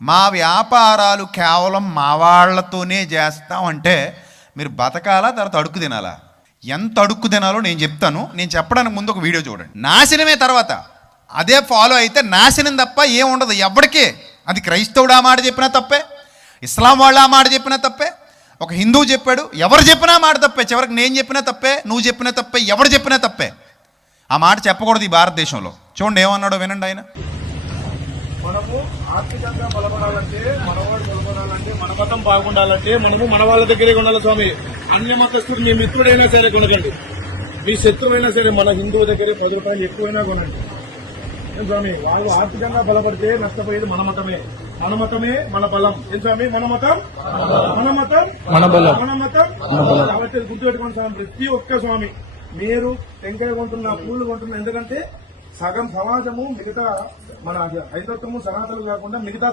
మా వ్యాపారాలు కేవలం మా వాళ్లతోనే చేస్తామంటే మీరు బతకాలా, తర్వాత అడుక్కు తినాలా? ఎంత అడుక్కు తినాలో నేను చెప్తాను. నేను చెప్పడానికి ముందు ఒక వీడియో చూడండి. నాశనమే తర్వాత అదే ఫాలో అయితే నాశనం తప్ప ఏముండదు ఎవరికి. అది క్రైస్తవుడు ఆ మాట చెప్పినా తప్పే, ఇస్లాం వాళ్ళు ఆ మాట చెప్పినా తప్పే, ఒక హిందువు చెప్పాడు, ఎవరు చెప్పినా మాట తప్పే. చివరికి నేను చెప్పినా తప్పే, నువ్వు చెప్పినా తప్పే, ఎవరు చెప్పినా తప్పే. ఆ మాట చెప్పకూడదు ఈ భారతదేశంలో. చూడండి ఏమన్నాడో వినండి ఆయన. మనము ఆర్థికంగా బలపడాలంటే, మనవాడు బలపడాలంటే, మన మతం బాగుండాలంటే మనము మన వాళ్ళ దగ్గరే ఉండాలి స్వామి. అన్య మతస్థుడు మీ మిత్రుడైనా సరే కొనకండి, మీ శత్రువైనా సరే మన హిందువు దగ్గరే 10 రూపాయలు ఎక్కువైనా కొనండి ఏం స్వామి. వాళ్ళు ఆర్థికంగా బలపడితే నష్టపోయేది మన మతమే. మన మతమే మన బలం. ఏం స్వామి? మన మతం మన మతం మన బలం. మన మతం కాబట్టి గుర్తుపెట్టుకోండి స్వామి. ప్రతి ఒక్క స్వామి మీరు టెంకాయ కొంటున్నా, పూలు కొంటున్నా, ఎందుకంటే సగం సమాజము మిగతా మన హైందత్వము సనాతనలు కాకుండా మిగతా